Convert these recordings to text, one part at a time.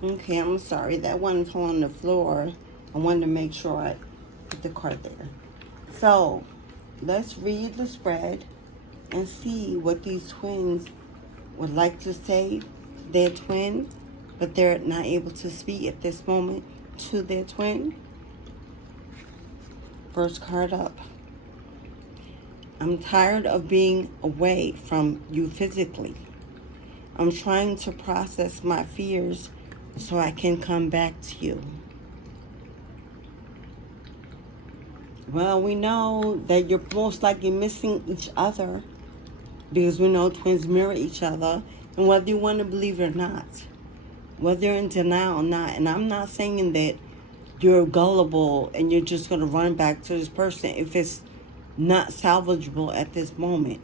Okay, I'm sorry. That one fell on the floor. I wanted to make sure I put the card there. So, let's read the spread and see what these twins would like to say. Their twin, but they're not able to speak at this moment to their twin. First card up. I'm tired of being away from you physically. I'm trying to process my fears so I can come back to you. Well, we know that you're most likely missing each other because we know twins mirror each other, and whether you want to believe it or not, whether you're in denial or not, and I'm not saying that you're gullible and you're just going to run back to this person if it's not salvageable at this moment.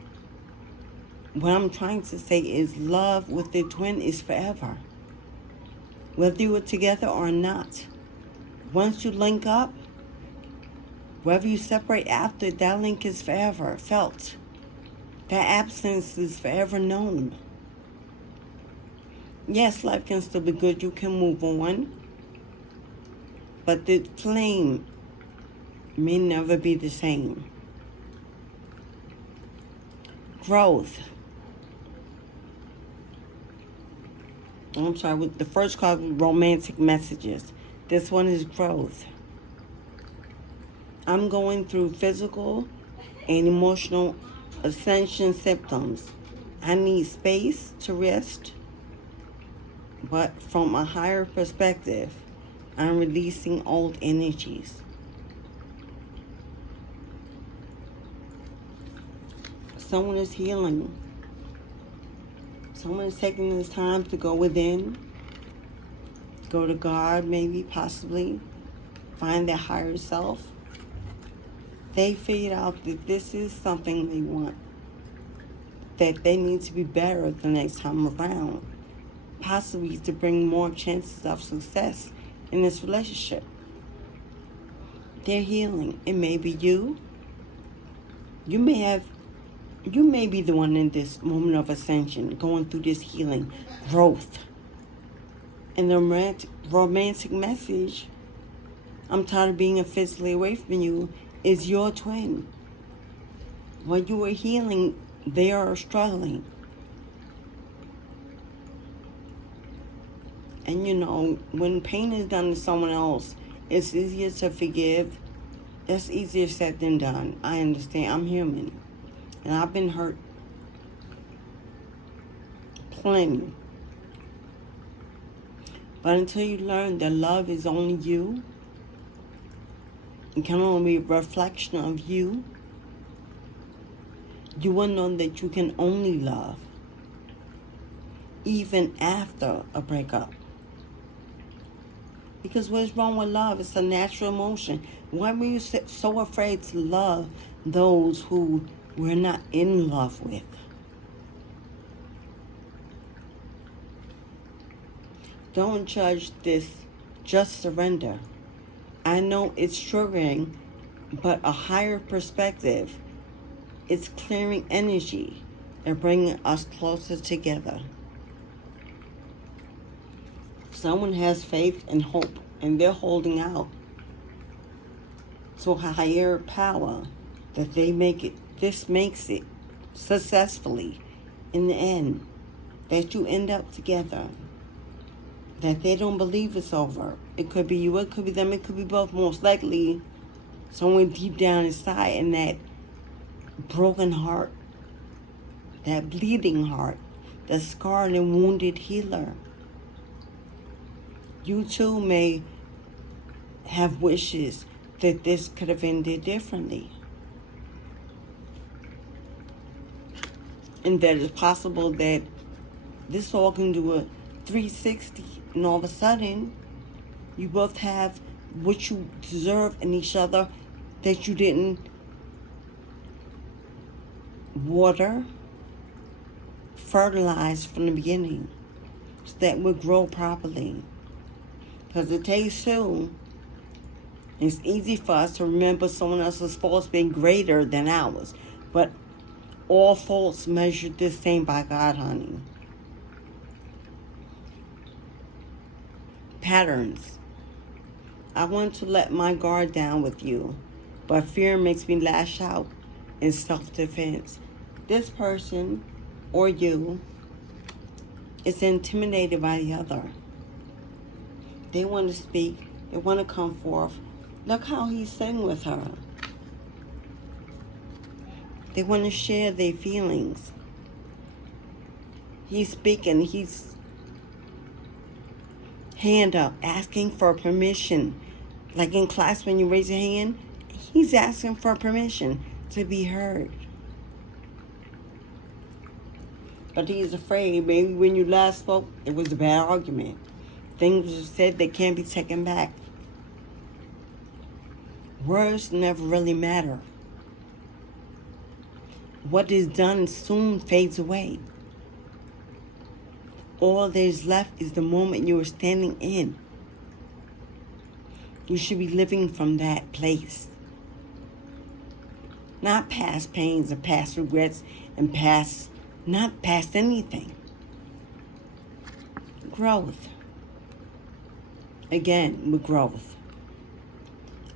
What I'm trying to say is love with the twin is forever. Whether you were together or not. Once you link up, whether you separate after, that link is forever felt. That absence is forever known. Yes, life can still be good. You can move on. But the flame may never be the same. Growth. I'm sorry, with the first card was romantic messages. This one is growth. I'm going through physical and emotional ascension symptoms. I need space to rest, but from a higher perspective, I'm releasing old energies. Someone is healing. Someone is taking this time to go within, go to God, maybe, possibly, find their higher self. They figured out that this is something they want, that they need to be better the next time around, possibly to bring more chances of success in this relationship. They're healing. It may be you. You may be the one in this moment of ascension, going through this healing, growth. And the romantic message, I'm tired of being physically away from you, is your twin. When you are healing, they are struggling. And you know, when pain is done to someone else, it's easier to forgive. That's easier said than done. I understand. I'm human. And I've been hurt plenty. But until you learn that love is only you, it can only be a reflection of you, you will know that you can only love even after a breakup. Because what's wrong with love? It's a natural emotion. Why were you so afraid to love those who we're not in love with? Don't judge this. Just surrender. I know it's triggering, but a higher perspective, it's clearing energy and bringing us closer together. Someone has faith and hope, and they're holding out to a higher power that they make it. This makes it successfully in the end, that you end up together, that they don't believe it's over. It could be you, it could be them, it could be both. Most likely someone deep down inside, in that broken heart, that bleeding heart, the scarred and wounded healer. You too may have wishes that this could have ended differently. And that it's possible that this all can do a 360, and all of a sudden, you both have what you deserve in each other that you didn't water, fertilize from the beginning, so that would grow properly. Because it takes two. It's easy for us to remember someone else's faults being greater than ours. But all faults measured the same by God, honey. patterns. I want to let my guard down with you, but fear makes me lash out in self-defense. This person or you is intimidated by the other. They want to speak. They want to come forth. Look how he's sitting with her. They want to share their feelings. He's speaking. He's hand up, asking for permission. Like in class when you raise your hand, he's asking for permission to be heard. But he's afraid maybe when you last spoke, it was a bad argument. Things were said that can't be taken back. Words never really matter. What is done soon fades away. All there's left is the moment you are standing in. You should be living from that place. Not past pains and past regrets and not past anything. Growth. Again, with growth.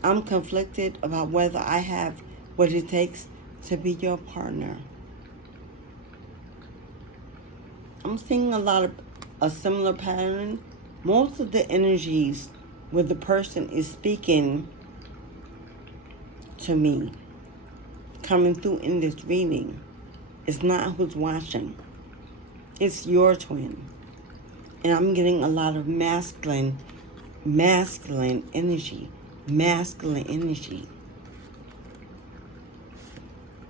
I'm conflicted about whether I have what it takes to be your partner. I'm seeing a similar pattern. Most of the energies where the person is speaking to me, coming through in this reading, it's not who's watching. It's your twin. And I'm getting a lot of masculine energy. Masculine energy.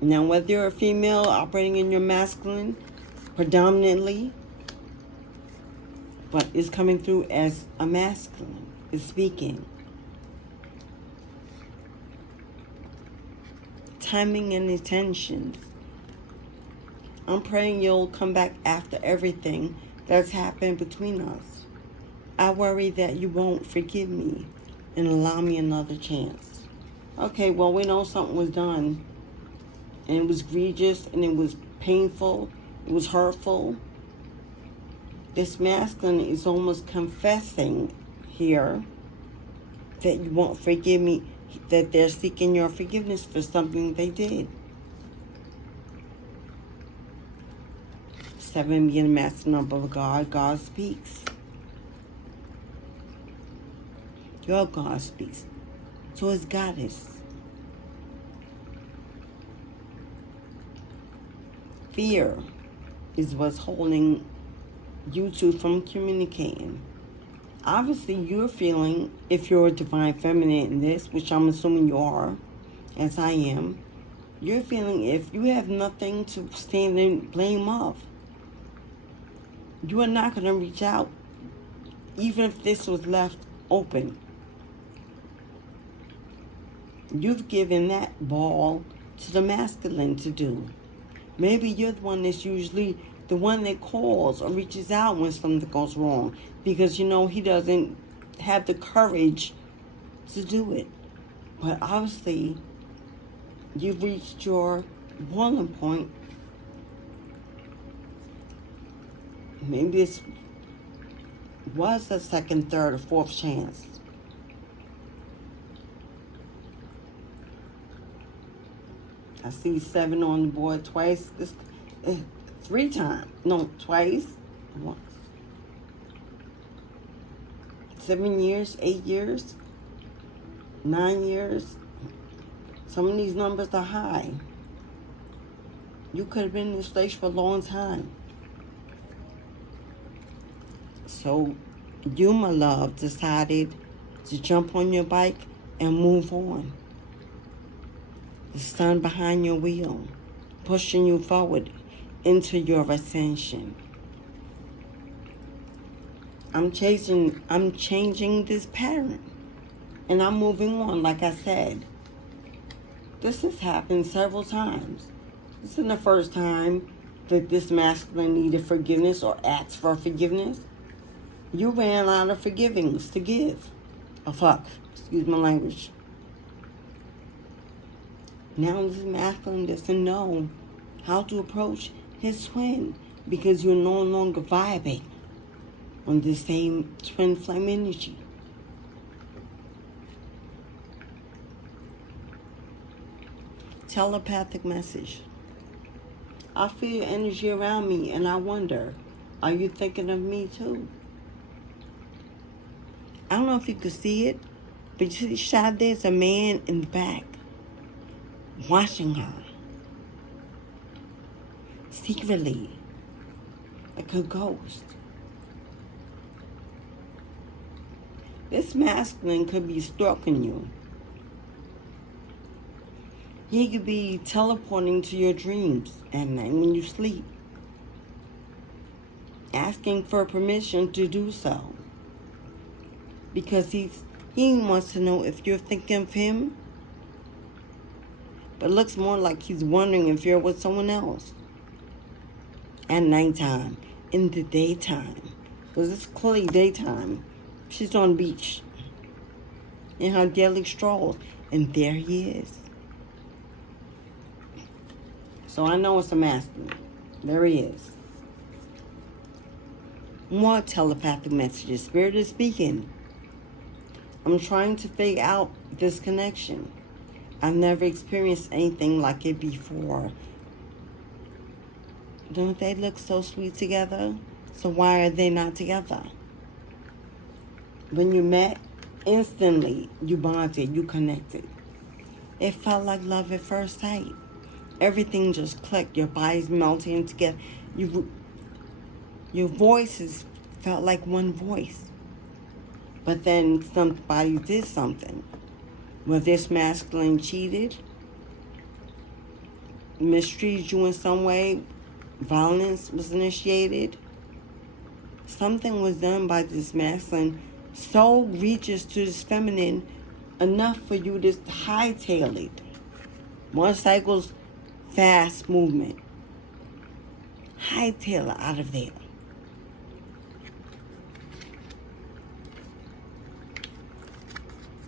Now, whether you're a female operating in your masculine predominantly, but is coming through as a masculine, is speaking. Timing and intentions. I'm praying you'll come back after everything that's happened between us. I worry that you won't forgive me and allow me another chance. Okay, well, we know something was done. And it was egregious, and it was painful, it was hurtful. This masculine is almost confessing here that you won't forgive me, that they're seeking your forgiveness for something they did. 7 being the master number of God, God speaks. Your God speaks. So is Goddess. Fear is what's holding you two from communicating. Obviously, you're feeling, if you're a divine feminine in this, which I'm assuming you are, as I am, you're feeling if you have nothing to stand in blame of, you are not going to reach out, even if this was left open. You've given that ball to the masculine to do. Maybe you're the one that's usually the one that calls or reaches out when something goes wrong, because you know he doesn't have the courage to do it. But obviously, you've reached your boiling point. Maybe this was a second, third, or fourth chance. I see 7 on the board twice. 3 times. No, twice. Once. 7 years, 8 years, 9 years. Some of these numbers are high. You could have been in this place for a long time. So you, my love, decided to jump on your bike and move on. The sun behind your wheel, pushing you forward into your ascension. I'm changing this pattern, and I'm moving on. Like I said, this has happened several times. This isn't the first time that this masculine needed forgiveness or asked for forgiveness. You ran out of forgivings to give. Oh, fuck. Excuse my language. Now this masculine doesn't know how to approach his twin because you're no longer vibing. on this same twin flame energy. Telepathic message. I feel your energy around me and I wonder, are you thinking of me too? I don't know if you could see it, but you see, shot there's a man in the back watching her secretly, like a ghost. This masculine could be stalking you. He could be teleporting to your dreams at night when you sleep, asking for permission to do so, because he wants to know if you're thinking of him, but it looks more like he's wondering if you're with someone else at nighttime, in the daytime, because it's clearly daytime. She's on the beach in her daily strolls, and there he is. So I know it's a masculine. There he is. More telepathic messages. Spirit is speaking. I'm trying to figure out this connection. I've never experienced anything like it before. Don't they look so sweet together? So why are they not together? When you met, instantly you bonded, you connected. It felt like love at first sight. Everything just clicked. Your bodies melting together. Your voices felt like one voice. But then somebody did something. Well, this masculine cheated, mistreated you in some way, violence was initiated. Something was done by this masculine so reaches to this feminine enough for you to hightail it. Motorcycles, fast movement. Hightail it out of there.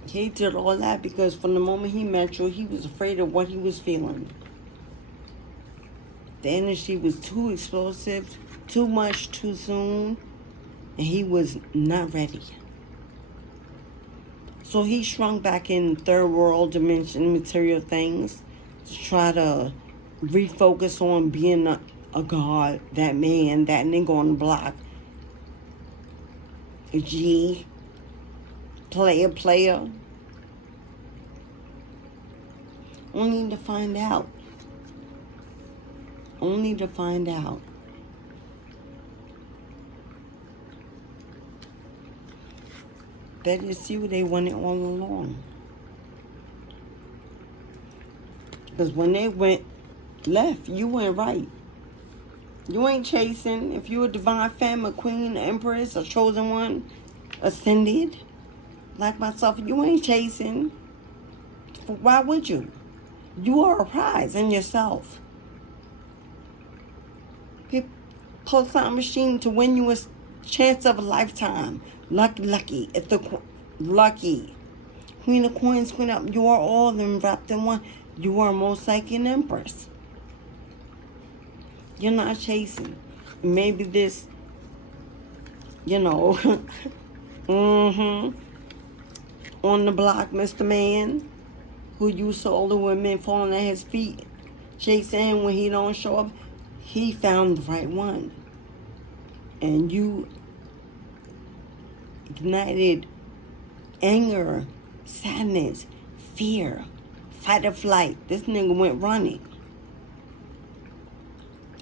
He did all that because from the moment he met you, he was afraid of what he was feeling. The energy was too explosive, too much, too soon, and he was not ready. So he shrunk back in third world dimension material things to try to refocus on being a god, that man, that nigga on the block. A G, player. Only to find out. That is you they wanted all along. Because when they went left, you went right. You ain't chasing. If you a divine femme, a queen, an empress, a chosen one, ascended, like myself, you ain't chasing. Why would you? You are a prize in yourself. People close time machine to win you a chance of a lifetime. Lucky. It's the lucky. Queen of coins, queen up. You are all of them wrapped in one. You are most like an empress. You're not chasing. Maybe this, on the block, Mr. Man, who used to all the women falling at his feet, chasing him when he don't show up, he found the right one. And you ignited anger, sadness, fear, fight or flight. This nigga went running.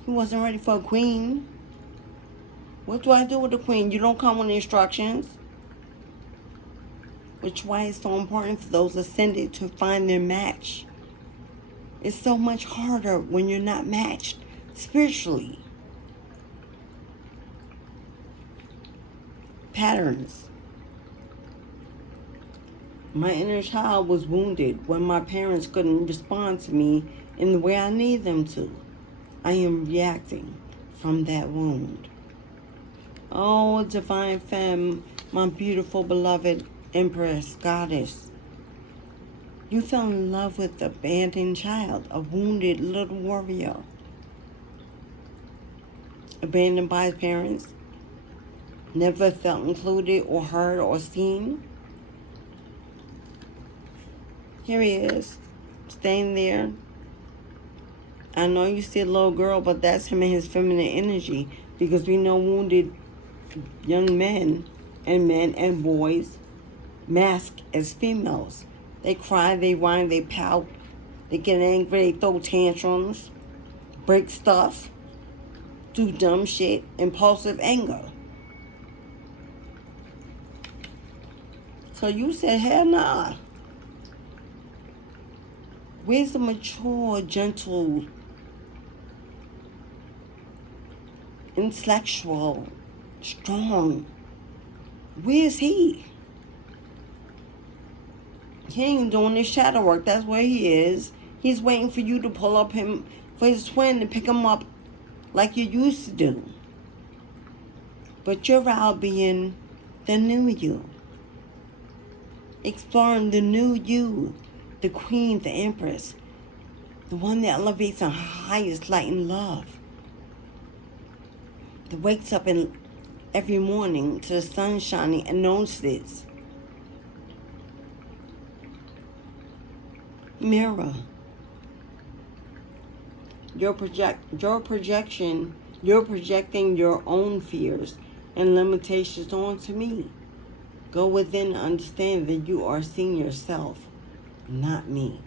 He wasn't ready for a queen. What do I do with a queen? You don't come with instructions. Which is why it's so important for those ascended to find their match. It's so much harder when you're not matched spiritually. Patterns. My inner child was wounded when my parents couldn't respond to me in the way I need them to. I am reacting from that wound. Oh, divine femme, my beautiful beloved empress, goddess. You fell in love with an abandoned child, a wounded little warrior. Abandoned by his parents, never felt included or heard or seen. Here he is, staying there. I know you see a little girl, but that's him and his feminine energy, because we know wounded young men and boys mask as females. They cry, they whine, they pout, they get angry, they throw tantrums, break stuff, do dumb shit, impulsive anger. So you said, hell nah. Where's the mature, gentle, intellectual, strong? Where's he? He ain't doing his shadow work. That's where he is. He's waiting for you to pull up him, for his twin to pick him up like you used to do. But you're out being the new you. Exploring the new you. The queen, the empress. The one that elevates on highest light and love. That wakes up every morning to the sun shining and knows this. Mirror. You're projecting your own fears and limitations onto me. Go within and understand that you are seeing yourself, not me.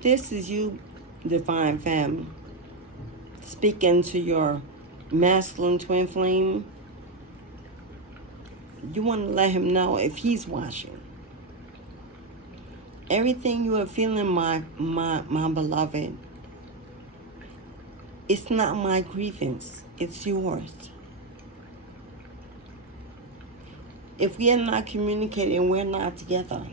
This is you, Divine Femme. Speaking to your masculine twin flame. You want to let him know if he's watching. Everything you are feeling, my beloved, it's not my grievance. It's yours. If we are not communicating, we're not together.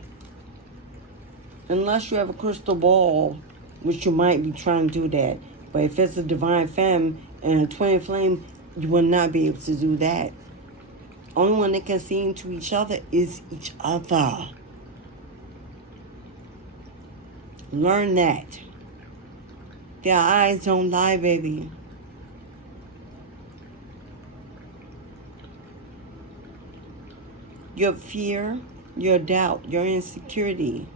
Unless you have a crystal ball, which you might be trying to do that. But if it's a divine femme and a twin flame, you will not be able to do that. Only one that can see into each other is each other. Learn that. Their eyes don't lie, baby. Your fear, your doubt, your insecurity,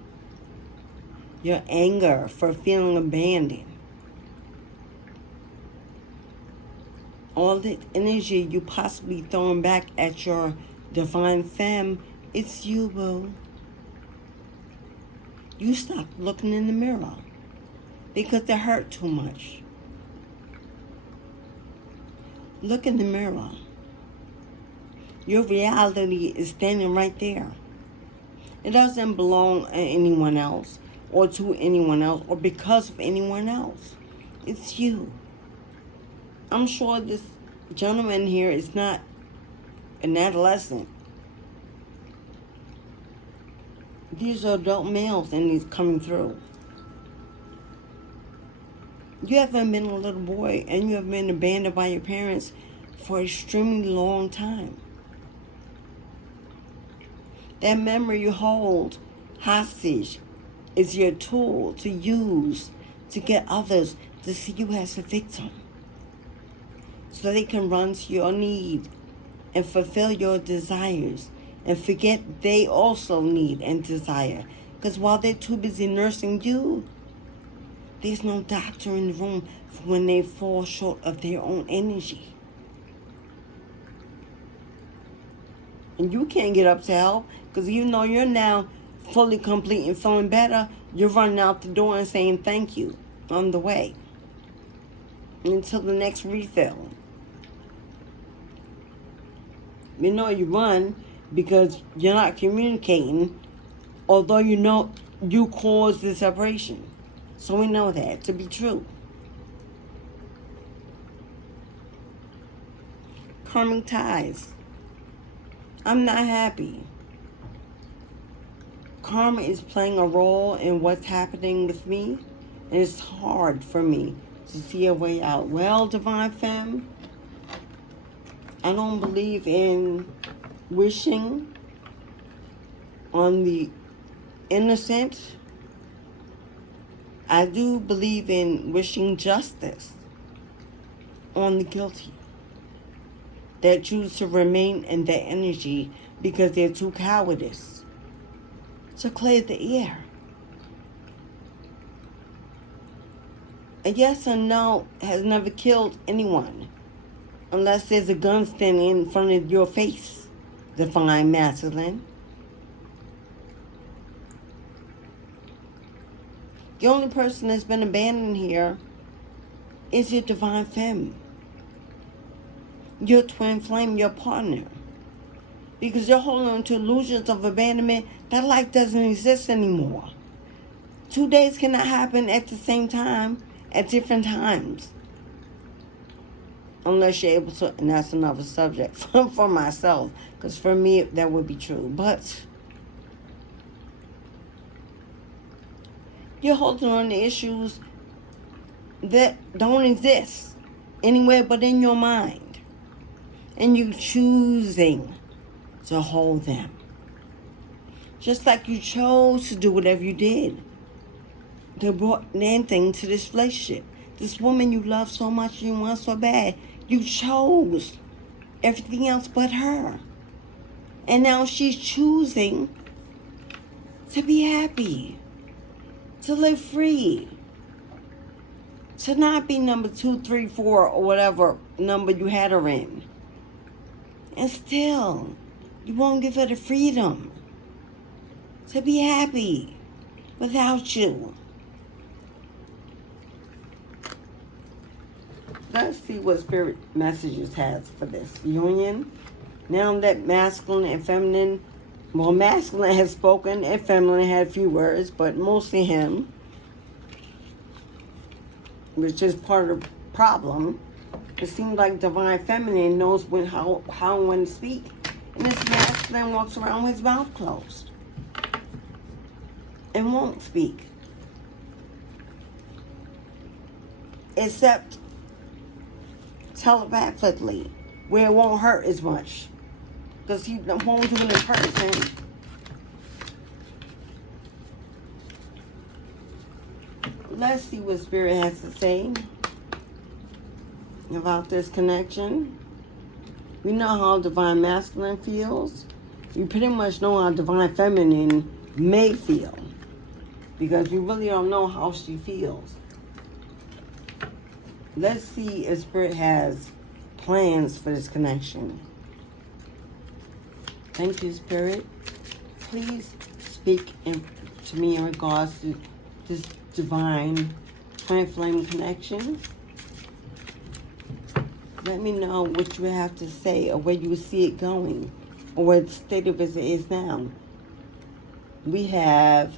your anger for feeling abandoned. All the energy you possibly throwing back at your divine femme, it's you, boo. You stop looking in the mirror because it hurt too much. Look in the mirror. Your reality is standing right there. It doesn't belong to anyone else or to anyone else or because of anyone else. It's you. I'm sure this gentleman here is not an adolescent. These are adult males and he's coming through. You haven't been a little boy and you have been abandoned by your parents for an extremely long time. That memory you hold hostage is your tool to use to get others to see you as a victim. So they can run to your need and fulfill your desires and forget they also need and desire. Because while they're too busy nursing you, there's no doctor in the room for when they fall short of their own energy. And you can't get up to help because even though you're now fully complete and feeling better, you're running out the door and saying thank you on the way until the next refill. You know you run because you're not communicating, although you know you caused the separation. So we know that to be true. Karmic ties. I'm not happy. Karma is playing a role in what's happening with me, and it's hard for me to see a way out. Well, Divine Femme, I don't believe in wishing on the innocent. I do believe in wishing justice on the guilty. that choose to remain in that energy because they're too cowardice to clear the air. A yes or no has never killed anyone unless there's a gun standing in front of your face, Divine Masculine. The only person that's been abandoned here is your Divine Femme, your twin flame, your partner. Because you're holding on to illusions of abandonment. That life doesn't exist anymore. 2 days cannot happen at the same time at different times. Unless you're able to, and that's another subject for myself. Because for me, that would be true. But you're holding on to issues that don't exist anywhere but in your mind. And you're choosing to hold them. Just like you chose to do whatever you did. They brought anything to this relationship. This woman you love so much, you want so bad, you chose everything else but her. And now she's choosing to be happy, to live free, to not be number 2, 3, 4, or whatever number you had her in. And still, you won't give her the freedom to be happy without you. Let's see what Spirit Messages has for this union. Now that masculine and feminine, well, masculine has spoken and feminine had a few words, but mostly him, which is part of the problem. It seems like Divine Feminine knows how and when to speak, and this masculine walks around with his mouth closed and won't speak, except telepathically, where it won't hurt as much, because he won't do it in person. Let's see what Spirit has to say about this connection. We know how Divine Masculine feels. We pretty much know how Divine Feminine may feel, because we really don't know how she feels. Let's see if Spirit has plans for this connection. Thank you, Spirit. Please speak to me in regards to this divine twin flame connection. Let me know what you have to say, or where you see it going, or where the state of it is now. We have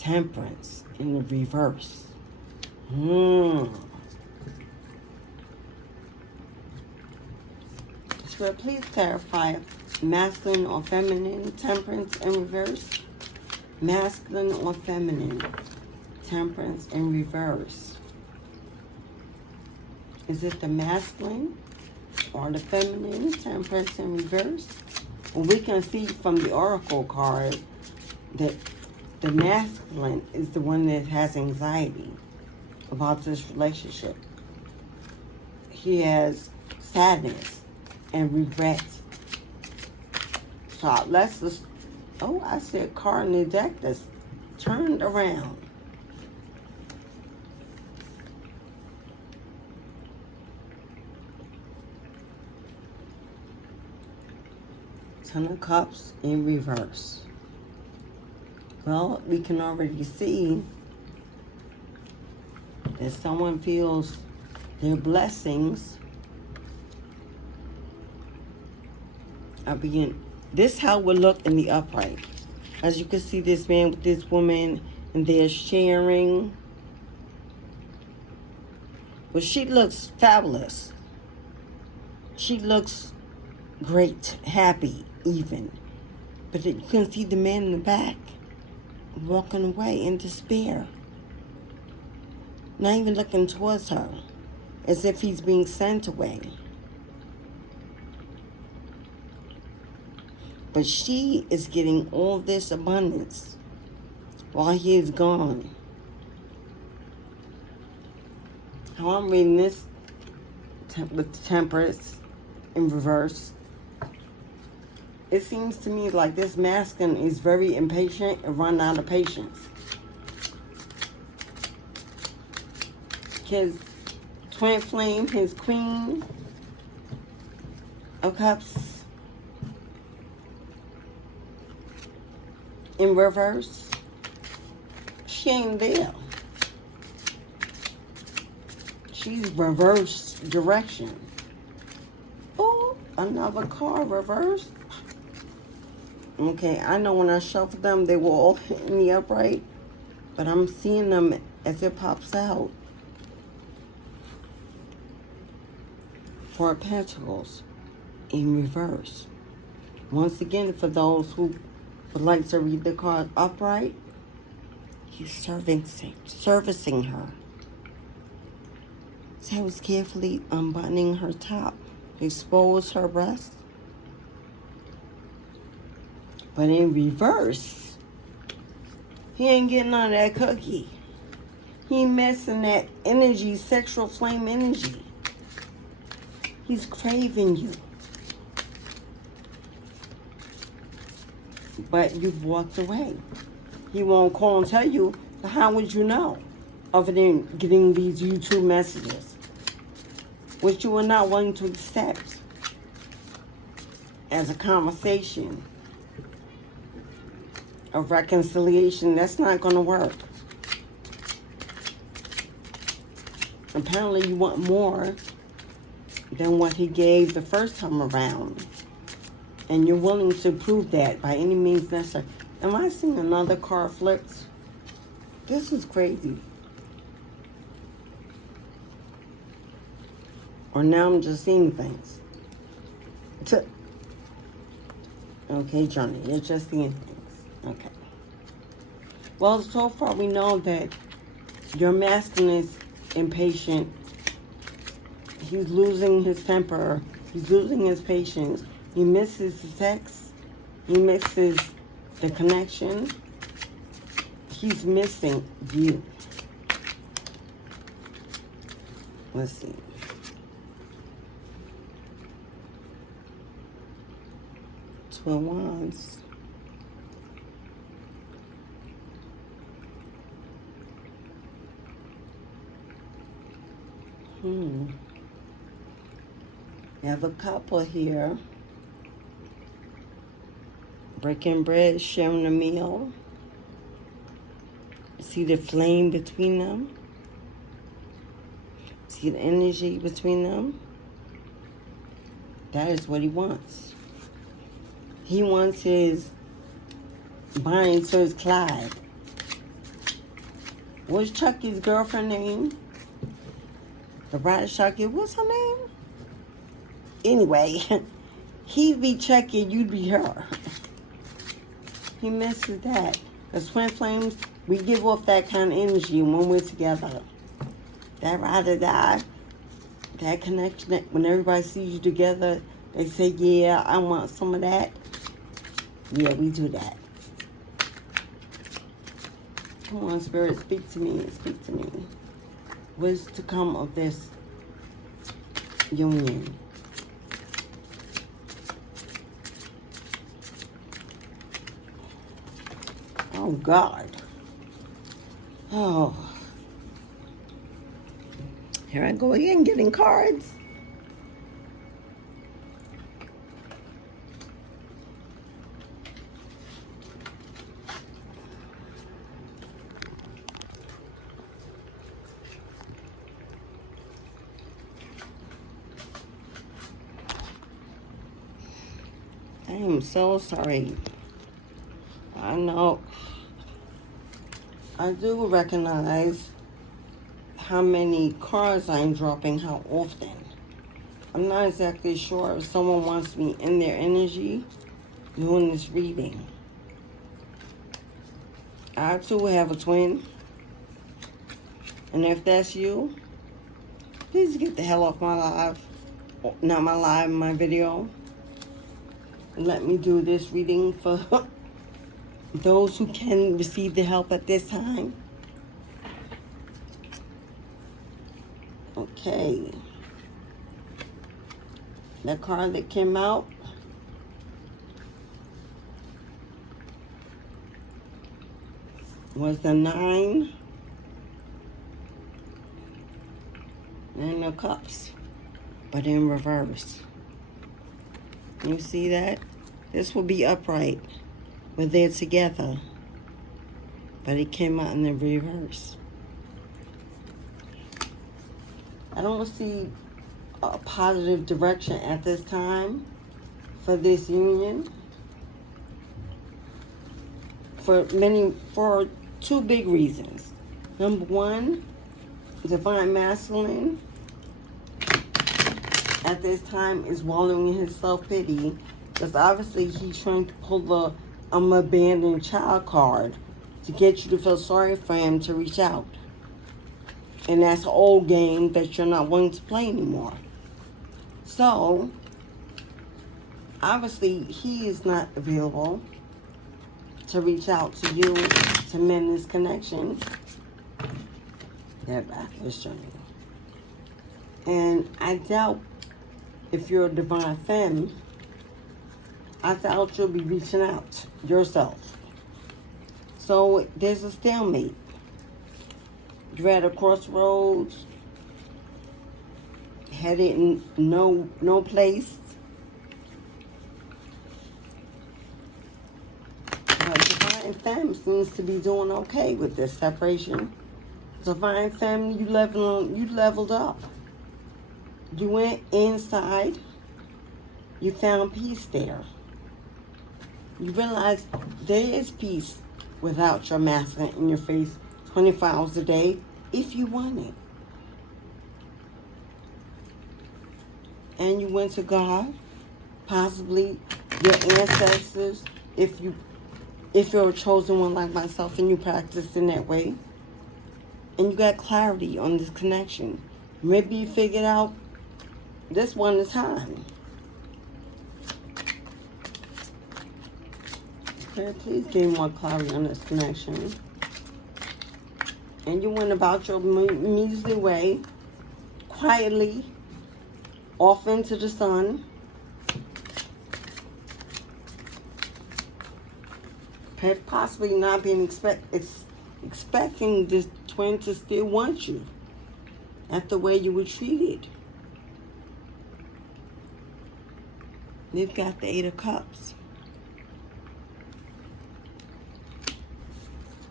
Temperance in the reverse. So please clarify, masculine or feminine, temperance in reverse. Masculine or feminine, temperance in reverse. Is it the masculine or the feminine, temperance in reverse? Well, we can see from the oracle card that the masculine is the one that has anxiety about this relationship. He has sadness and regret. So let's just, I see a card in the deck that's turned around. Ten of Cups in reverse. Well, we can already see that someone feels their blessings are being. This how it would look in the upright. As you can see, this man with this woman, and they're sharing. Well, she looks fabulous. She looks great, happy, even. But you can see the man in the back walking away in despair. Not even looking towards her, as if he's being sent away. But she is getting all this abundance while he is gone. How I'm reading this with the Temperance in reverse. It seems to me like this masculine is very impatient and run out of patience. His twin flame, his Queen of Cups in reverse. She ain't there. She's reverse direction. Oh, another card reversed. Okay, I know when I shuffled them, they were all in the upright, but I'm seeing them as it pops out. Four of Pentacles in reverse. Once again, for those who would like to read the card upright, he's servicing her. So I was carefully unbuttoning her top, expose her breast. But in reverse, he ain't getting none of that cookie. He missing that energy, sexual flame energy. He's craving you. But you've walked away. He won't call and tell you, so how would you know? Other than getting these YouTube messages, which you are not willing to accept as a conversation of reconciliation. That's not going to work. Apparently you want more than what he gave the first time around. And you're willing to prove that by any means necessary. Am I seeing another card flipped? This is crazy. Or now I'm just seeing things. Okay, Johnny, you're just seeing things. Okay. Well, so far we know that your masculine is impatient. He's losing his temper. He's losing his patience. He misses the sex. He misses the connection. He's missing you. Let's see. Two of Wands. You have a couple here. Breaking bread, sharing a meal. See the flame between them? See the energy between them? That is what he wants. He wants his Bonnie to his Clyde. What's Chucky's girlfriend name? The bride Chucky, what's her name? Anyway, he'd be Chucky, you'd be her. He misses that. As twin flames, we give off that kind of energy when we're together. That ride or die, that connection, when everybody sees you together, they say, yeah, I want some of that. Yeah, we do that. Come on, Spirit, speak to me, speak to me. What is to come of this union? Oh, God. Oh. Here I go again, getting cards. I am so sorry. I know. I do recognize how many cards I'm dropping, how often. I'm not exactly sure if someone wants me in their energy doing this reading. I too have a twin. And if that's you, please get the hell off my live. Not my live, my video. Let me do this reading for those who can receive the help at this time. Okay. The card that came out was the 9 and the Cups, but in reverse. You see that? This will be upright when they're together, but it came out in the reverse. I don't see a positive direction at this time for this union for two big reasons. Number one, Divine Masculine at this time is wallowing in his self-pity, because obviously he's trying to pull the I'm abandoned child card to get you to feel sorry for him to reach out. And that's an old game that you're not willing to play anymore. So, obviously, he is not available to reach out to you to mend this connection. They're back this journey. And I doubt if you're a divine femme, I doubt you'll be reaching out yourself. So there's a stalemate. You're at a crossroads, headed in no place. But Divine Femme seems to be doing okay with this separation. Divine Femme, you leveled up. You went inside. You found peace there. You realize there is peace without your masculine in your face 24 hours a day if you want it. And you went to God, possibly your ancestors, if you're a chosen one like myself and you practice in that way. And you got clarity on this connection. Maybe you figured out this one is time. Okay, please give me more clarity on this connection. And you went about your measly way, quietly, off into the sun. Possibly not being expecting this twin to still want you after the way you were treated. You've got the 8 of Cups.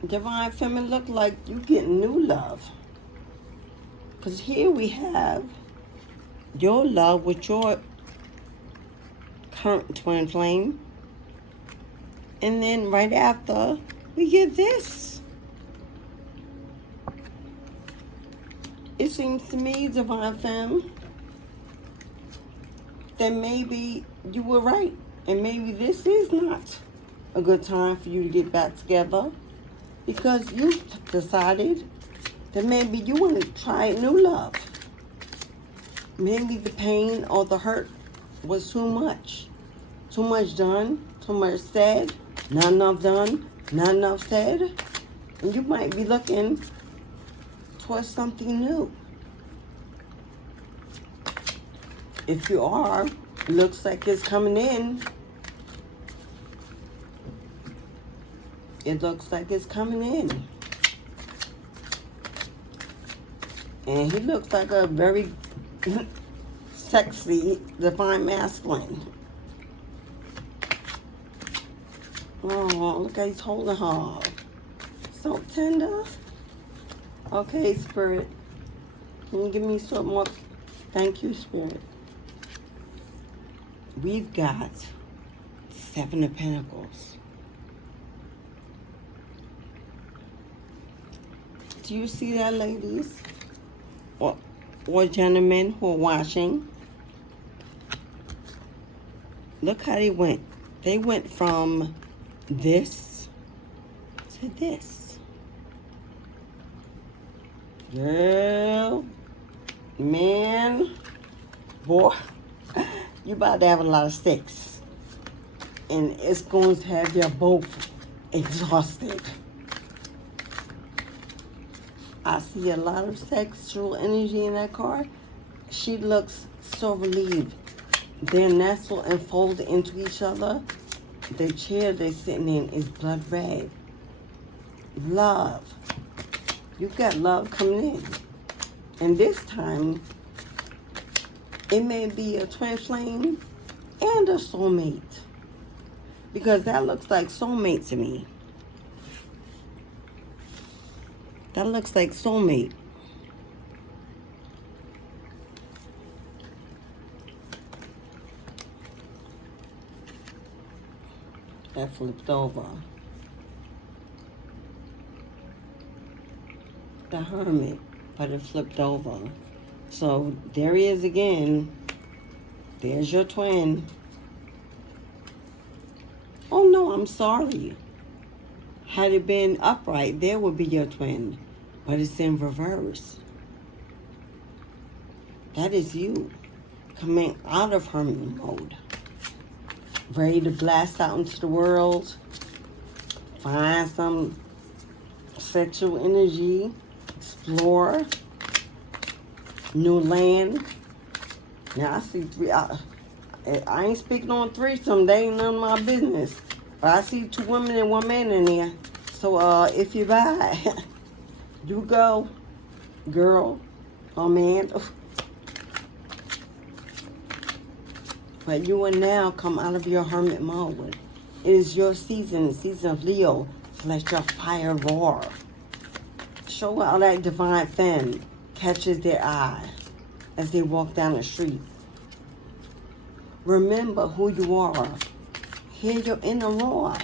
Divine Feminine, look like you getting new love. Because here we have your love with your current twin flame. And then right after, we get this. It seems to me, Divine Femme, that maybe you were right. And maybe this is not a good time for you to get back together. Because you decided that maybe you want to try new love. Maybe the pain or the hurt was too much. Too much done, too much said, not enough done, not enough said. And you might be looking towards something new. If you are, it looks like it's coming in. It looks like it's coming in. And he looks like a very sexy, divine masculine. Oh, look how he's holding her. So tender. Okay, Spirit. Can you give me some more? Thank you, Spirit. We've got 7 of Pentacles. Do you see that, ladies? Or gentlemen who are watching? Look how they went. They went from this to this. Girl, man, boy, you about to have a lot of sex. And it's going to have you both exhausted. I see a lot of sexual energy in that card. She looks so relieved They're nestled and folded into each other. The chair they're sitting in is blood red. Love. You got love coming in. And this time, it may be a twin flame and a soulmate. Because that looks like soulmate to me. That looks like soulmate. That flipped over. The Hermit, but it flipped over. So there he is again. There's your twin. Oh no, I'm sorry. Had it been upright, there would be your twin. But it's in reverse. That is you coming out of hermit mode. Ready to blast out into the world. Find some sexual energy. Explore. New land. Now I see three. I ain't speaking on threesome. They ain't none of my business. But I see 2 women and 1 man in there. So if you buy, you go, girl or man. But you will now come out of your hermit mode. It is your season, the season of Leo, to let your fire roar. Show how that divine femme catches their eye as they walk down the street. Remember who you are. Hear your inner roar.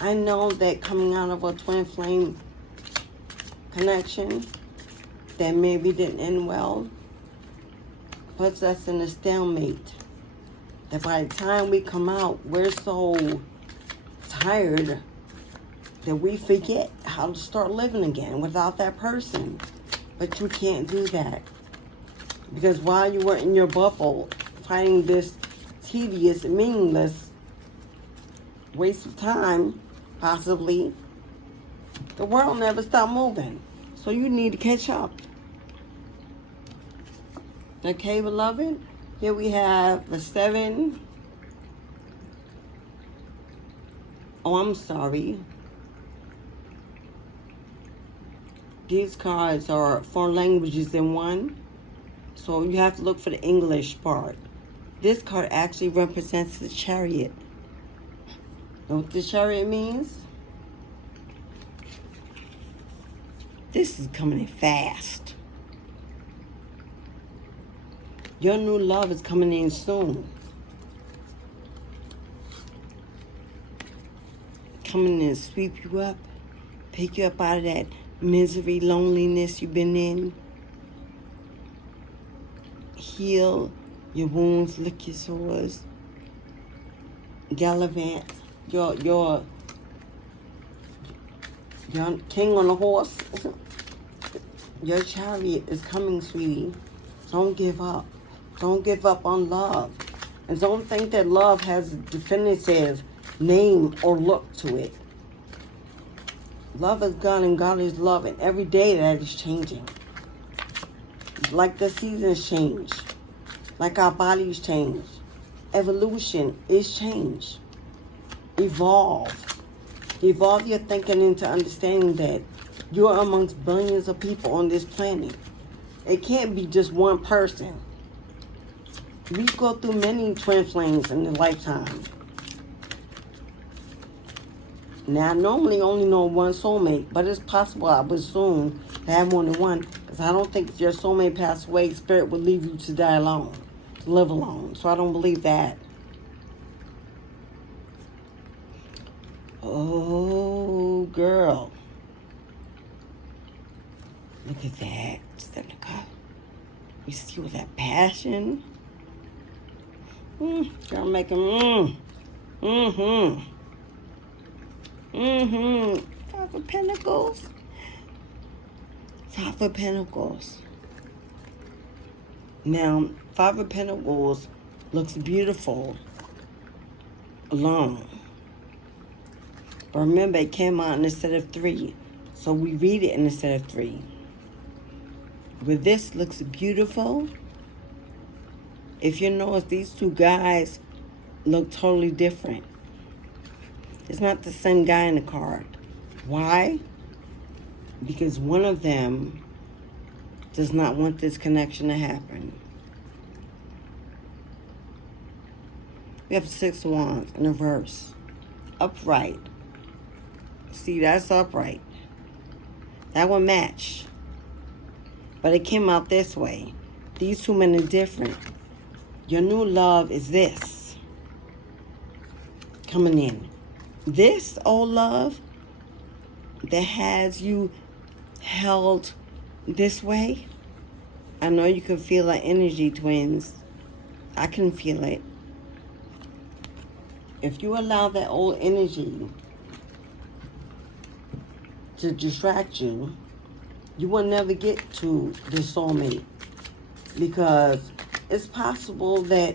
I know that coming out of a twin flame connection that maybe didn't end well puts us in a stalemate. That by the time we come out, we're so tired that we forget how to start living again without that person. But you can't do that. Because while you were in your bubble, fighting this tedious, meaningless waste of time, possibly, the world never stopped moving. So you need to catch up. Okay, beloved? Here we have the 7. Oh, I'm sorry. These cards are 4 languages in one. So you have to look for the English part. This card actually represents the Chariot. Know what the Chariot means? This is coming in fast. Your new love is coming in soon. Coming in, sweep you up, pick you up out of that misery, loneliness you've been in. Heal your wounds, lick your sores. Gallivant, your king on a horse. Your chariot is coming, sweetie. Don't give up. Don't give up on love. And don't think that love has a definitive name or look to it. Love is God and God is love, and every day that is changing. Like the seasons change. Like our bodies change. Evolution is change. Evolve. Evolve your thinking into understanding that you're amongst billions of people on this planet. It can't be just one person. We go through many twin flames in a lifetime. Now, I normally only know one soulmate, but it's possible, I would assume, to have more than one, because I don't think if your soulmate passed away, spirit would leave you to die alone, to live alone. So I don't believe that. Oh, girl. Look at that. You see with that passion? Girl making, 5 of Pentacles. 5 of Pentacles. Now, 5 of Pentacles looks beautiful alone. But remember, it came out in a set of 3. So we read it in a set of 3. With this looks beautiful If you notice, these two guys look totally different. It's not the same guy in the card. Why? Because one of them does not want this connection to happen. We have 6 wands in reverse. Upright. See, that's upright. That one matched. But it came out this way. These two men are different. Your new love is this. Coming in. This old love that has you held this way. I know you can feel that energy, twins. I can feel it. If you allow that old energy to distract you, you will never get to the soulmate, because it's possible that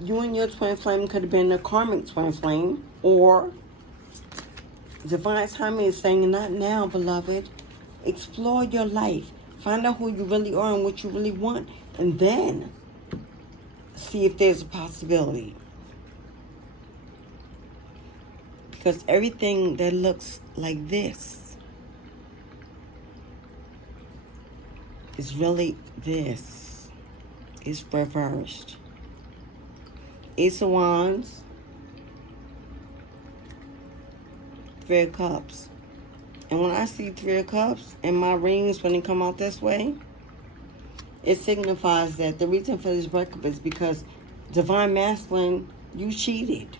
you and your twin flame could have been a karmic twin flame, or divine timing is saying, not now, beloved. Explore your life. Find out who you really are and what you really want, and then see if there's a possibility. Because everything that looks like this is really this. It's reversed. Ace of Wands, 3 of Cups. And when I see 3 of Cups in my rings, when they come out this way, it signifies that the reason for this breakup is because Divine Masculine, you cheated.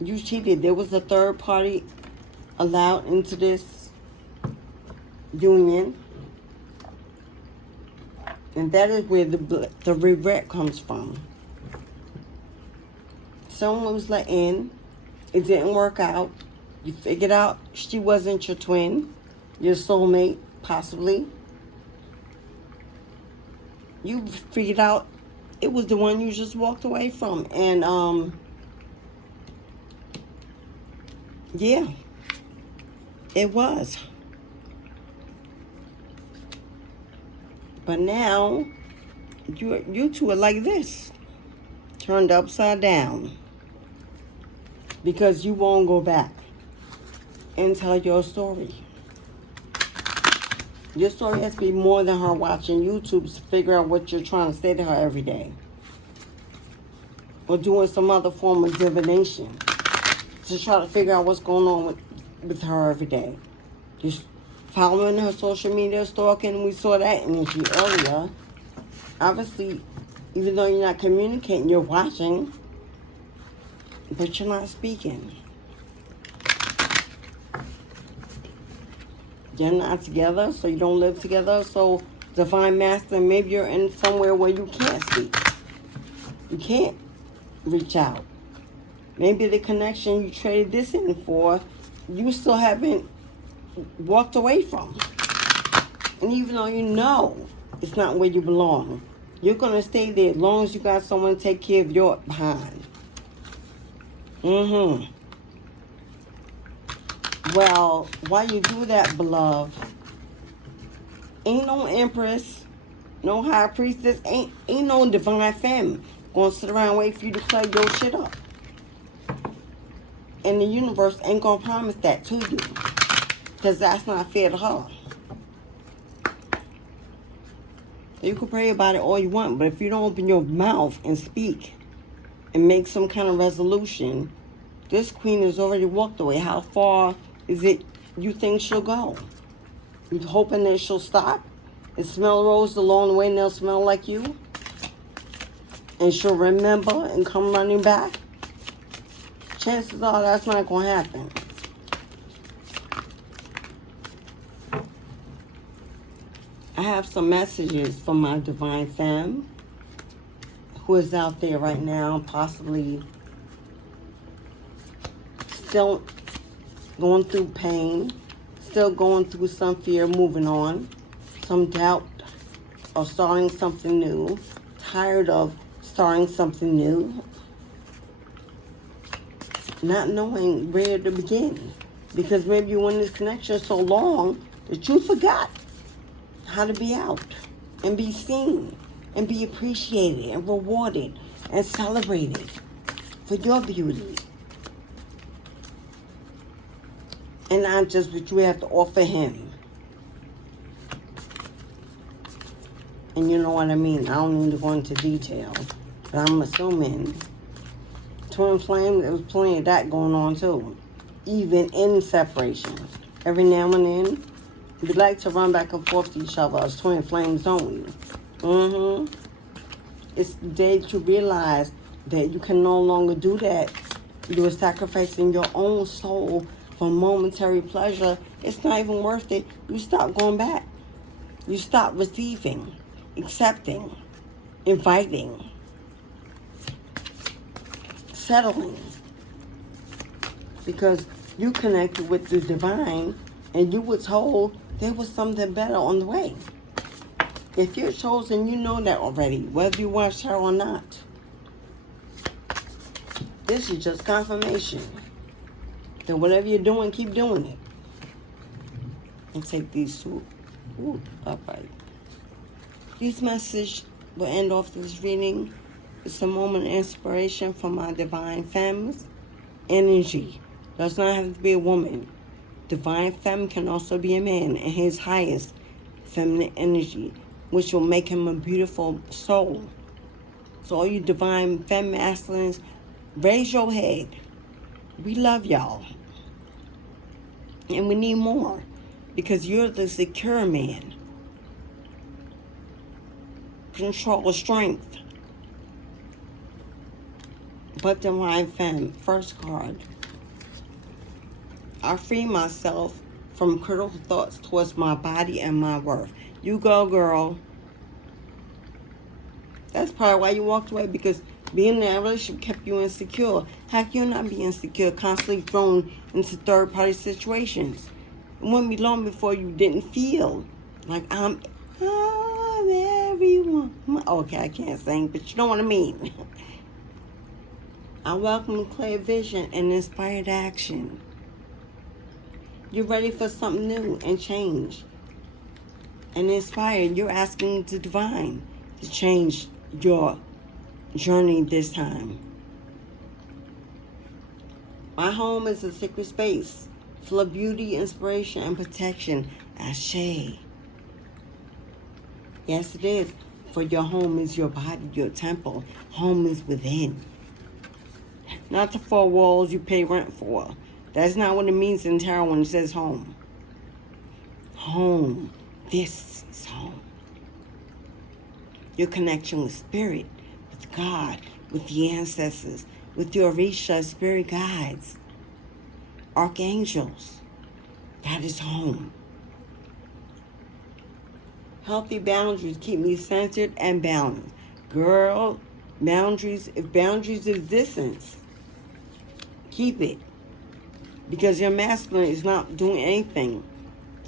You cheated. There was a third party allowed into this union. And that is where the regret comes from. Someone was let in. It didn't work out. You figured out she wasn't your twin, your soulmate, possibly. You figured out it was the one you just walked away from. And, yeah, it was. But now, you two are like this. Turned upside down. Because you won't go back and tell your story. Your story has to be more than her watching YouTube to figure out what you're trying to say to her every day. Or doing some other form of divination to try to figure out what's going on with her every day. Just following her social media, stalking. We saw that energy earlier. Obviously, even though you're not communicating, you're watching. But you're not speaking. You're not together, so you don't live together. So, Divine Master, maybe you're in somewhere where you can't speak. You can't reach out. Maybe the connection you traded this in for, you still haven't walked away from. And even though you know it's not where you belong, you're going to stay there as long as you got someone to take care of your behind. Well, while you do that, beloved, ain't no empress, no high priestess, ain't no divine femme gonna sit around and wait for you to play your shit up. And the universe ain't gonna promise that to you, because that's not fair to her. You can pray about it all you want, but if you don't open your mouth and speak and make some kind of resolution, this queen has already walked away. How far is it you think she'll go? You hoping that she'll stop and smell roses along the way and they'll smell like you? And she'll remember and come running back? Chances are that's not going to happen. I have some messages from my divine femme who is out there right now, possibly still going through pain, still going through some fear, moving on, some doubt of starting something new, tired of starting something new, not knowing where to begin, because maybe you were in this connection so long that you forgot how to be out. and be seen and be appreciated and rewarded and celebrated for your beauty. And not just what you have to offer him. And you know what I mean. I don't need to go into detail. But I'm assuming twin flame, there was plenty of that going on too. Even in separation. Every now and then, we like to run back and forth to each other as twin flames, don't we? It's the day that you realize that you can no longer do that. You are sacrificing your own soul for momentary pleasure. It's not even worth it. You stop going back. You stop receiving, accepting, inviting, settling. Because you connected with the divine and you were told there was something better on the way. If you're chosen, you know that already, whether you watched her or not. This is just confirmation that whatever you're doing, keep doing it. And take these two upright. These messages will end off this reading. It's a moment of inspiration for my divine femmes. Energy does not have to be a woman. Divine femme can also be a man in his highest feminine energy, which will make him a beautiful soul. So all you divine femme masculines, raise your head. We love y'all. And we need more. Because you're the secure man. Control strength. But divine femme, first card. I free myself from critical thoughts towards my body and my worth. You go, girl. That's probably why you walked away, because being in that relationship kept you insecure. How can you not be insecure, constantly thrown into third-party situations? It wouldn't be long before you didn't feel like I'm everyone. Okay, I can't sing, but you know what I mean. I welcome clear vision and inspired action. You're ready for something new and change. And inspired, you're asking the divine to change your journey this time. My home is a sacred space full of beauty, inspiration, and protection. Ashe. Yes, it is. For your home is your body, your temple. Home is within. Not the four walls you pay rent for. That's not what it means in tarot when it says home. Home. This is home. Your connection with spirit, with God, with the ancestors, with your Orisha spirit guides, archangels. That is home. Healthy boundaries keep me centered and balanced. Girl, boundaries, if boundaries is distance, keep it. Because your masculine is not doing anything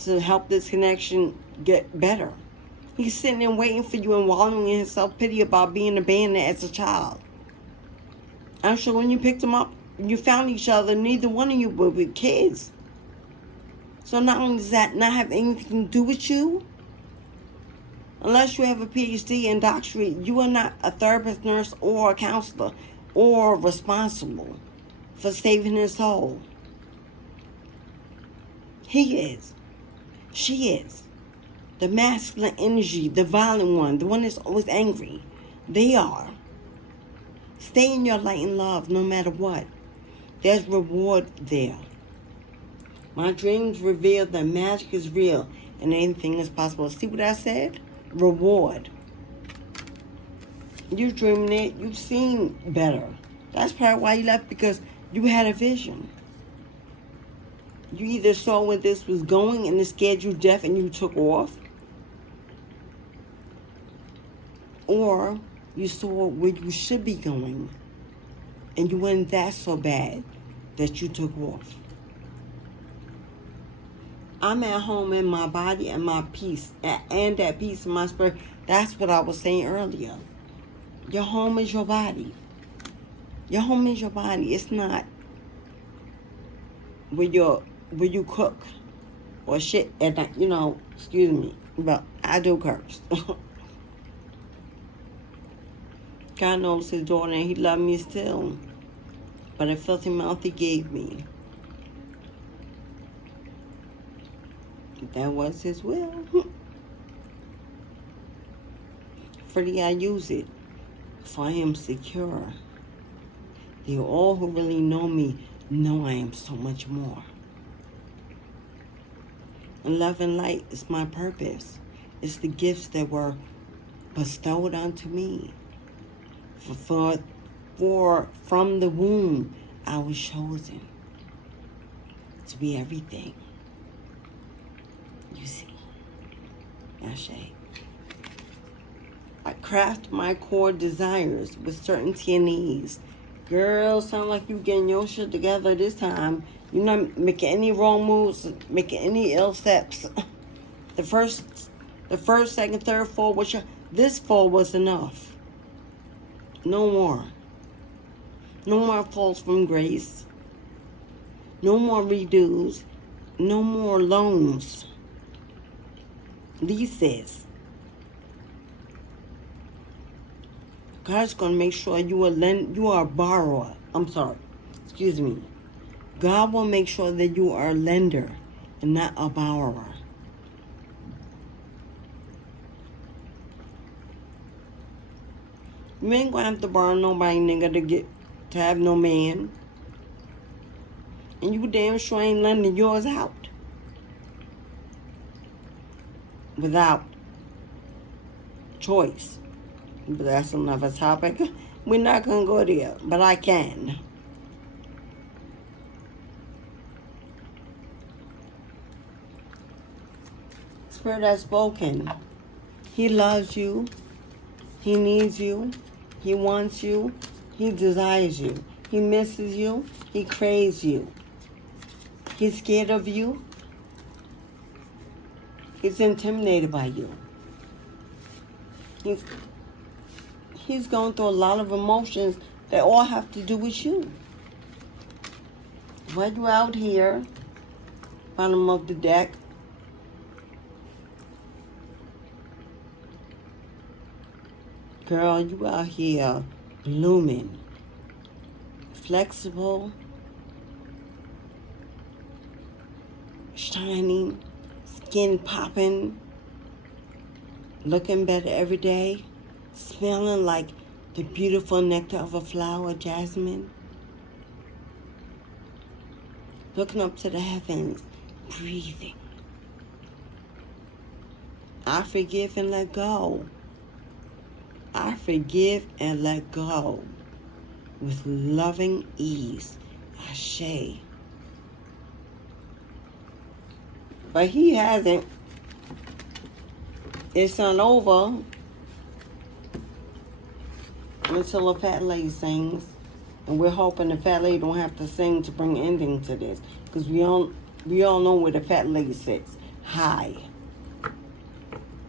to help this connection get better. He's sitting there waiting for you and wallowing in his self-pity about being abandoned as a child. I'm sure when you picked him up, you found each other, neither one of you were with kids. So not only does that not have anything to do with you, unless you have a PhD and doctorate, you are not a therapist, nurse, or a counselor, or responsible for saving his soul. He is. She is. The masculine energy, the violent one, the one that's always angry. They are. Stay in your light and love no matter what. There's reward there. My dreams reveal that magic is real and anything is possible. See what I said? Reward. You're dreaming it. You've seen better. That's probably why you left, because you had a vision. You either saw where this was going and it scared you deaf and you took off. Or you saw where you should be going and you weren't that so bad that you took off. I'm at home in my body and my peace, and that peace in my spirit. That's what I was saying earlier. Your home is your body. Your home is your body. It's not where you cook or shit at night. You know, excuse me, but I do curse. God knows his daughter and he loved me still. But a filthy mouth he gave me. That was his will. Freely I use it, for I am secure. They all who really know me know I am so much more. And love and light is my purpose. It's the gifts that were bestowed unto me. For from the womb I was chosen to be everything. You see, Cashapp. I craft my core desires with certainty and ease. Girl, sound like you getting your shit together this time. You're not making any wrong moves, making any ill steps. The first, second, third fall was this fall was enough. No more. No more falls from grace. No more redos. No more loans. Leases. God's going to make sure you are a borrower. I'm sorry. Excuse me. God will make sure that you are a lender and not a borrower. You ain't going to have to borrow nobody, nigga, to have no man. And you damn sure ain't lending yours out. Without choice. But that's another topic. We're not going to go there, but I can. Spirit has spoken. He loves you. He needs you. He wants you. He desires you. He misses you. He craves you. He's scared of you. He's intimidated by you. He's going through a lot of emotions that all have to do with you. While you out here, bottom of the deck, girl, you out here blooming, flexible, shining, skin popping, looking better every day. Smelling like the beautiful nectar of a flower, jasmine. Looking up to the heavens, breathing. I forgive and let go. I forgive and let go with loving ease. Cashapp. But he hasn't. It's not over until a fat lady sings, and we're hoping the fat lady don't have to sing to bring ending to this, because we all know where the fat lady sits, high,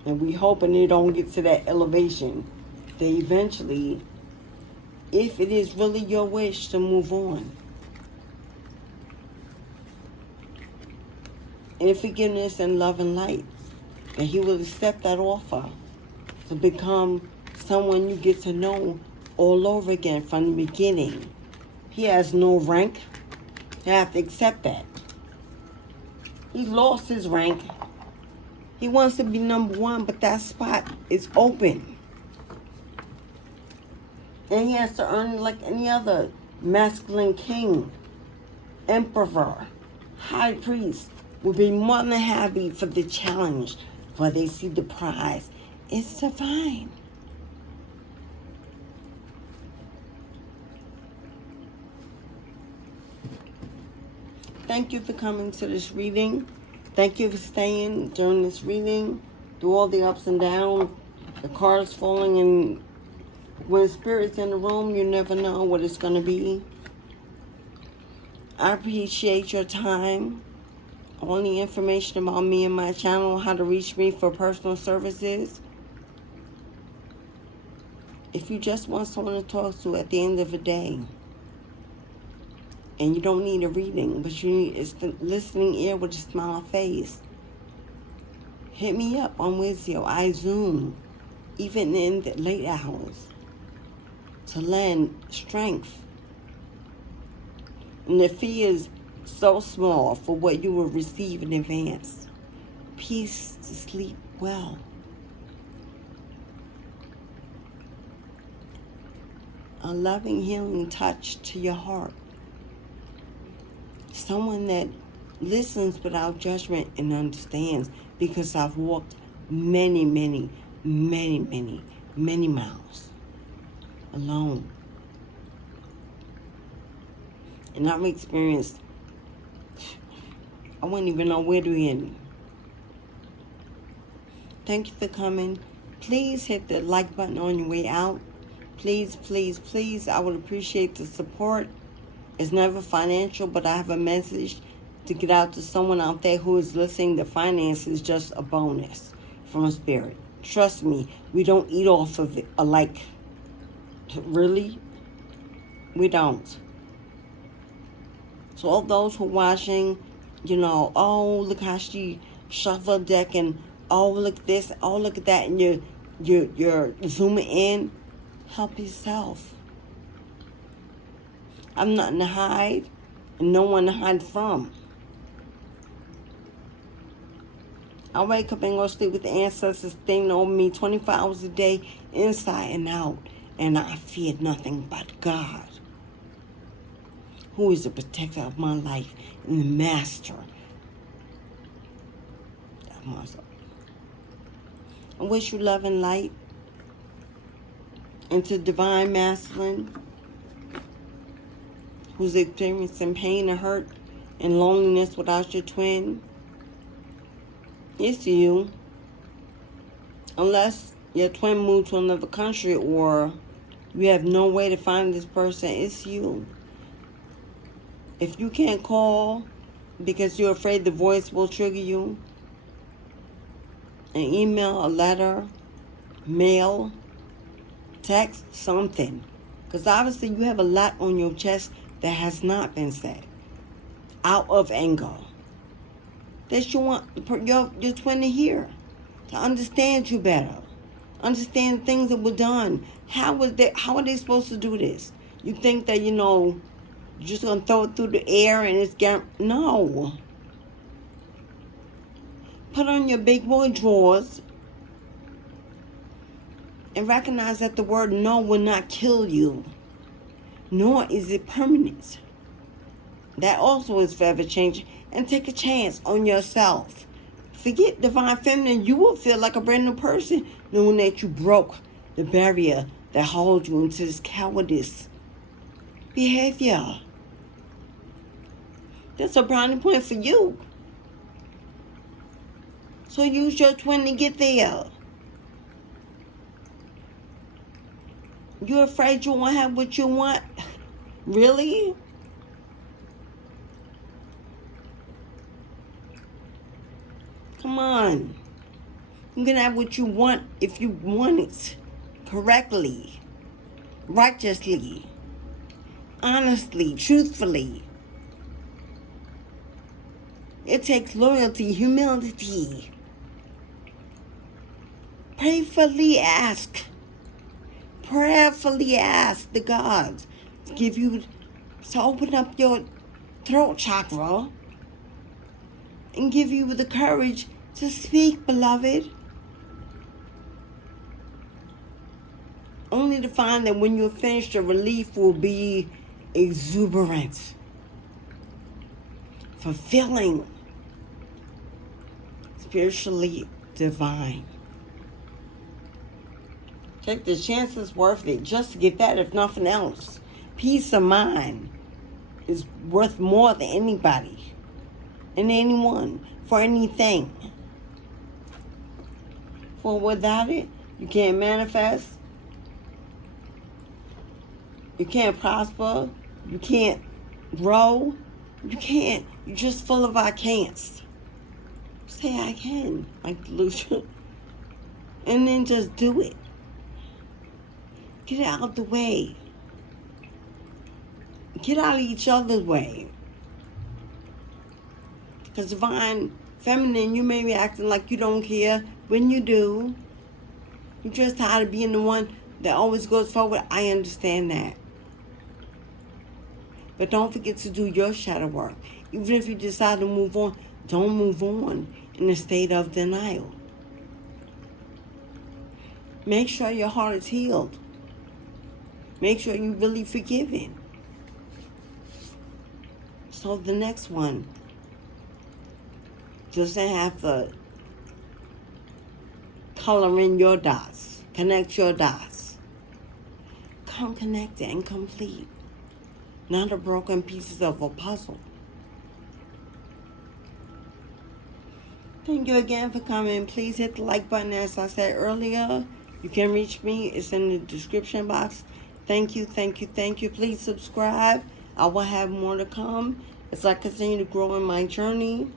and we hoping it don't get to that elevation. That eventually, if it is really your wish to move on, and in forgiveness and love and light, that he will accept that offer to become someone you get to know all over again from the beginning. He has no rank. You have to accept that. He lost his rank. He wants to be number one, but that spot is open. And he has to earn it like any other masculine king, emperor, high priest will be more than happy for the challenge, for they see the prize. It's divine. Thank you for coming to this reading. Thank you for staying during this reading, through all the ups and downs, the cards falling, and when spirit's in the room, you never know what it's going to be. I appreciate your time. All the information about me and my channel, how to reach me for personal services. If you just want someone to talk to at the end of the day, and you don't need a reading, but you need a listening ear with a smile face, hit me up on Wizio. I Zoom, even in the late hours. to lend strength. And the fee is so small for what you will receive in advance. Peace to sleep well. A loving, healing touch to your heart. Someone that listens without judgment and understands, because I've walked many miles alone. And I've experienced, I wouldn't even know where to begin. Thank you for coming. Please hit the like button on your way out. Please, please, please, I would appreciate the support. It's never financial, but I have a message to get out to someone out there who is listening. The finance is just a bonus from Spirit. Trust me, we don't eat off of it. Really? We don't. So all those who are watching, oh, look how she shuffled the deck, and oh, look at this, oh, look at that, and you're zooming in. Help yourself. I'm nothing to hide and no one to hide from. I wake up and go sleep with the ancestors staying over me 24 hours a day, inside and out. And I fear nothing but God, who is the protector of my life and the master of my soul. I wish you love and light. And to Divine Masculine, who's experiencing pain and hurt and loneliness without your twin, it's you. Unless your twin moved to another country or you have no way to find this person, it's you. If you can't call because you're afraid the voice will trigger you, an email, a letter, mail, text, something. Because obviously you have a lot on your chest that has not been said. Out of anger. That you want your twin to hear. To understand you better. Understand things that were done. How are they supposed to do this? You think that, you're just going to throw it through the air and it's no. Put on your big boy drawers and recognize that the word no will not kill you, nor is it permanent. That also is forever changing. And take a chance on yourself. Forget Divine Feminine. You will feel like a brand new person knowing that you broke the barrier that holds you into this cowardice behavior. That's a brownie point for you. So use your twin to get there. You're afraid you won't have what you want? Really? Come on. You can have what you want if you want it correctly, righteously, honestly, truthfully. It takes loyalty, humility. Prayerfully ask the gods to give you, to open up your throat chakra and give you the courage to speak, beloved. Only to find that when you're finished, your relief will be exuberant, fulfilling, spiritually divine. Take the chance, it's worth it just to get that, if nothing else. Peace of mind is worth more than anybody and anyone for anything. For without it, you can't manifest, you can't prosper, you can't grow, you can't. You're just full of I can'ts. Say I can, like delusion, and then just do it. Get out of the way. Get out of each other's way. Because Divine Feminine, you may be acting like you don't care when you do. You're just tired of being the one that always goes forward. I understand that. But don't forget to do your shadow work. Even if you decide to move on, don't move on in a state of denial. Make sure your heart is healed. Make sure you're really forgiven. So the next one doesn't have to color in your dots. Connect your dots. Come connected and complete. Not the broken pieces of a puzzle. Thank you again for coming. Please hit the like button. As I said earlier, you can reach me. It's in the description box. Thank you, thank you, thank you. Please subscribe. I will have more to come as I continue to grow in my journey.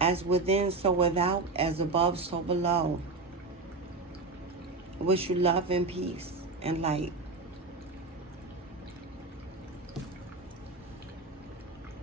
As within, so without. As above, so below. I wish you love and peace and light.